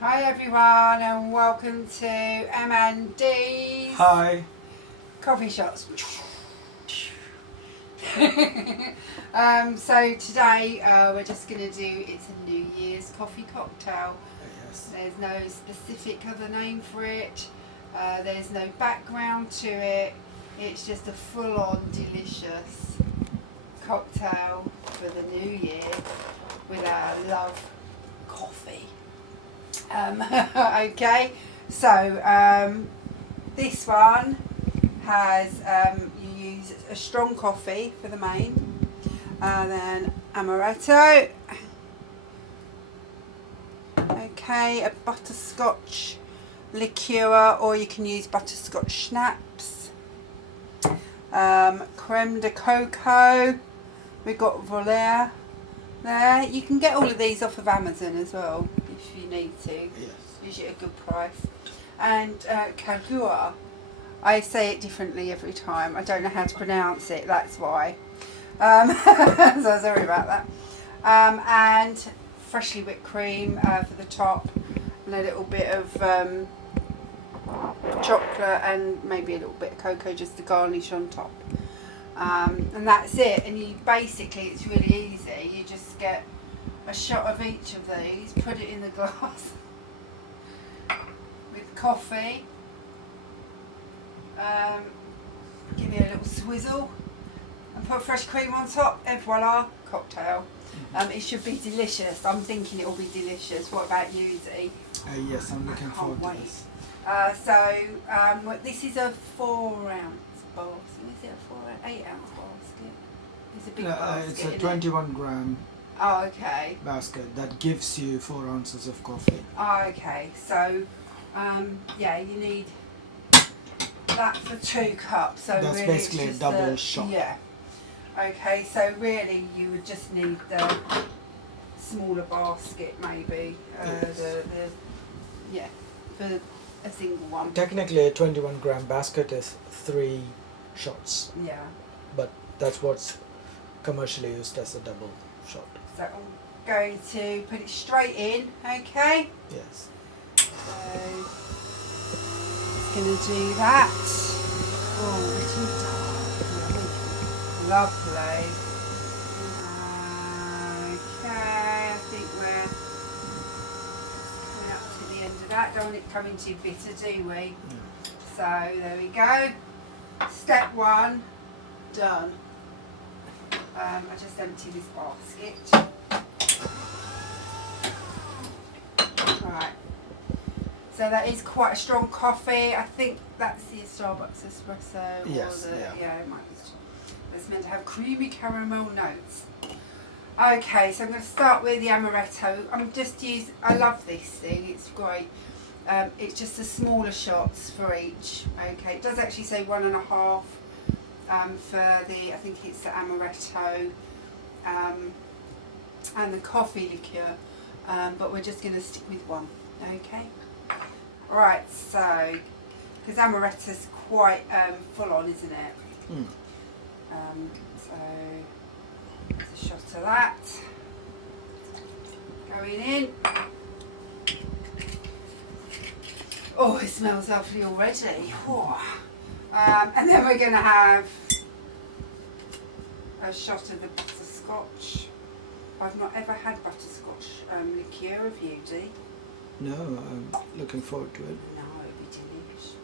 Hi everyone and welcome to M&D's Hi. Coffee Shots. So today we're just going to do, it's a New Year's coffee cocktail. Yes. There's no specific other name for it. There's no background to it. It's just a full-on delicious cocktail for the new year with our love coffee. Okay, so this one has, you use a strong coffee for the main, then amaretto, okay, a butterscotch liqueur, or you can use butterscotch schnapps, creme de cacao, we've got Volaire there. You can get all of these off of Amazon as well if you need to. Yes. Usually at a good price. And Cagua. I say it differently every time. I don't know how to pronounce it, that's why. So sorry about that. And freshly whipped cream for the top, and a little bit of chocolate and maybe a little bit of cocoa just to garnish on top. And that's it. And you basically, it's really easy. You just get a shot of each of these, put it in the glass with coffee, give it a little swizzle and put fresh cream on top, and voila, cocktail. It should be delicious. I'm thinking it will be delicious. What about you, Dee? Yes, I'm looking forward to this. This is a 4-ounce basket. Is it a 8-ounce basket? It's a big basket. It's a 21 gram Oh, okay. basket that gives you 4 ounces of coffee. Oh, okay. So, yeah, you need that for 2 cups. So That's really basically it's a just double shot. Yeah. Okay, so really you would just need the smaller basket, maybe. Yes. For a single one. Technically, a 21 gram basket is 3 shots, Yeah. but that's what's commercially used as a double shot. So I'm going to put it straight in, okay? Yes. So, going to do that. Oh, it's lovely. Okay, I think we're coming up to the end of that. Don't want it coming too bitter, do we? So there we go. Step 1 done. I just empty this basket. Right. So that is quite a strong coffee. I think that's the Starbucks espresso. Yes, Or the, yeah. It might be. It's meant to have creamy caramel notes. Okay, so I'm going to start with the amaretto. I love this thing. It's great. It's just the smaller shots for each. Okay, it does actually say 1.5 for the, I think it's the amaretto and the coffee liqueur, but we're just going to stick with 1. Okay. Right, so because amaretto's quite full on, isn't it? Mm. So there's a shot of that going in. Oh, it smells lovely already. Oh. And then we're going to have a shot of the butterscotch. I've not ever had butterscotch liqueur, have you, Dee? No, I'm looking forward to it. No, it'd be delicious.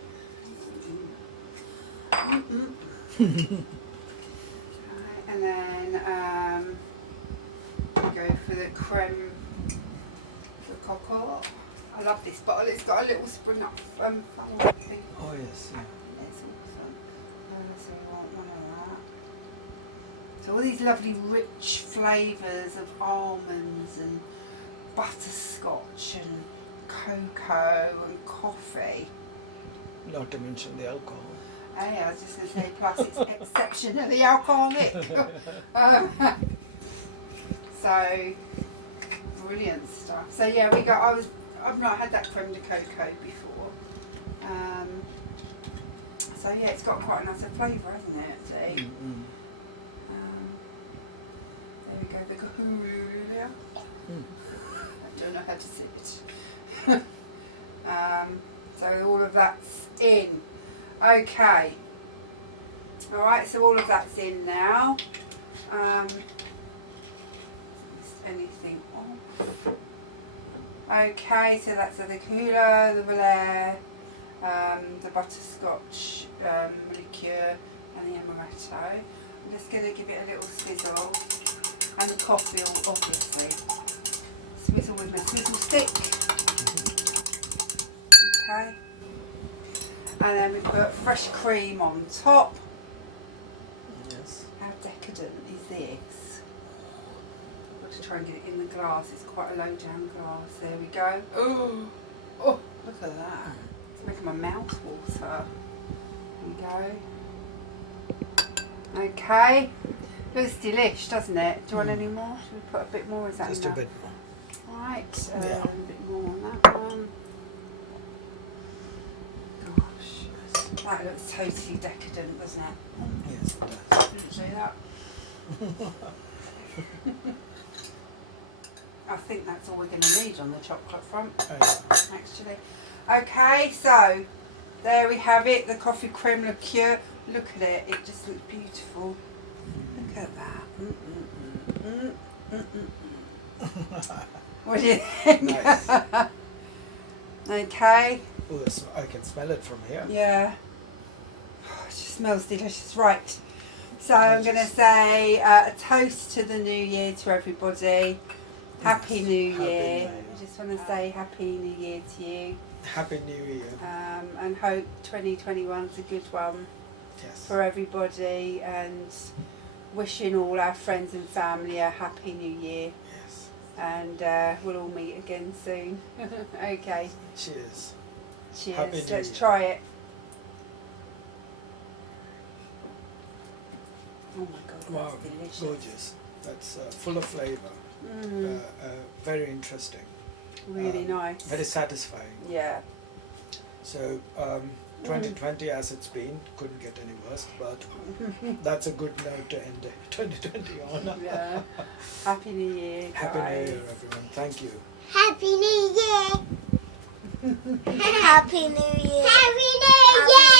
Right, and then go for the creme de cacao. I love this bottle. It's got a little spring up thing. Oh yes, yeah. It's awesome. So we want one of that. So all these lovely rich flavours of almonds and butterscotch and cocoa and coffee. Not to mention the alcohol. Hey, I was just going to say, plus it's exceptionally alcoholic. So brilliant stuff. So yeah, I've not had that creme de cacao before. So yeah, it's got quite a nice flavour, hasn't it? See? Mm-hmm. There we go, the kahuna. I don't know how to say it. So all of that's in. Okay. Alright, so all of that's in now. Is anything off? Okay, so that's the cooler, the Valère, the butterscotch liqueur and the amaretto. I'm just going to give it a little swizzle, and the coffee obviously. Swizzle with my swizzle stick. Okay. And then we put fresh cream on top. Yes. How decadent is this? I've got to try and get it in the glass. It's quite a low down glass. There we go. Oh, look at that. It's making my mouth water. There we go. Okay. Looks delish, doesn't it? Do you want any more? Should we put a bit more? Is that Just enough? a bit more. Right. Yeah. A bit more on that one. Gosh. That looks totally decadent, doesn't it? Yes, it does. Didn't say that. I think that's all we're going to need on the chocolate front, actually. Okay, so there we have it, the coffee creme liqueur. Look at it, it just looks beautiful. Look at that. What do you think? Nice. Okay. Oh, I can smell it from here. Yeah. Oh, it just smells delicious. Right. So I'm going to say a toast to the new year to everybody. Happy New Year. Happy New Year. I just want to say Happy New Year to you. Happy New Year. And hope 2021's a good one Yes. for everybody, and wishing all our friends and family a Happy New Year. Yes. And we'll all meet again soon. Okay. Cheers. Cheers. Happy New Let's Year. try it. Oh my God, that's Wow, delicious. gorgeous. That's full of flavor. Very interesting. Really nice. Very satisfying. Yeah. So 2020 as it's been, couldn't get any worse, but that's a good note to end 2020 on. Yeah. Happy New Year, guys. Happy New Year, everyone. Thank you. Happy New Year. Happy New Year. Happy New Year.